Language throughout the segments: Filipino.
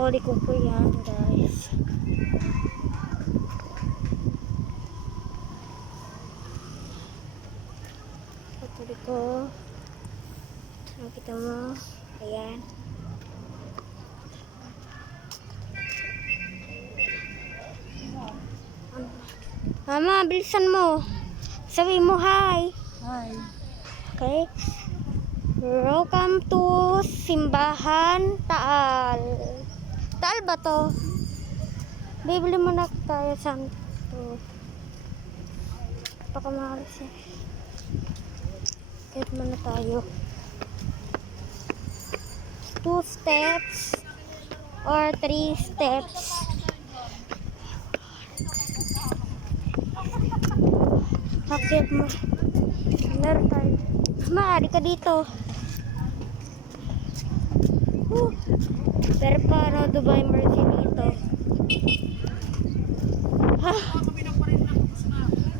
Sorry ko po yan, guys. Sorry ko. Nakita mo. Ayan. Mama, bilisan mo. Sabi mo hi. Hi. Okay. Welcome to Simbahan Taal. Taal ba to? Bibili muna tayo santo. Baka maalis eh. Kahit muna tayo. 2 steps or 3 steps. Bakit mo? Meron tayo. Maaari ka dito. Pero para Dubai Mercy dito. Ha?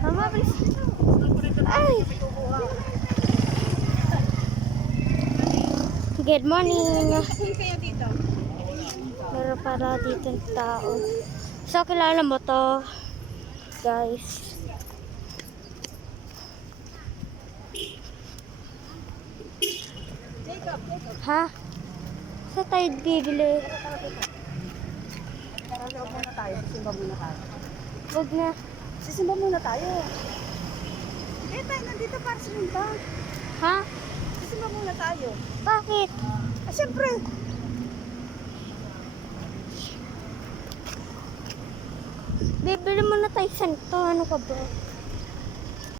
Mama, please. Ay! Good morning. Meron para dito ng tao. So, kilala mo to, guys. Ha? Saan tayo bibili? Tara, muna tayo. Sisimba muna tayo. Huwag na. Sisimba muna tayo. Eh, tayo nandito para simba. Ha? Sisimba muna tayo. Bakit? Ah, syempre. Bibili mo na tayo santo. Ano ka ba?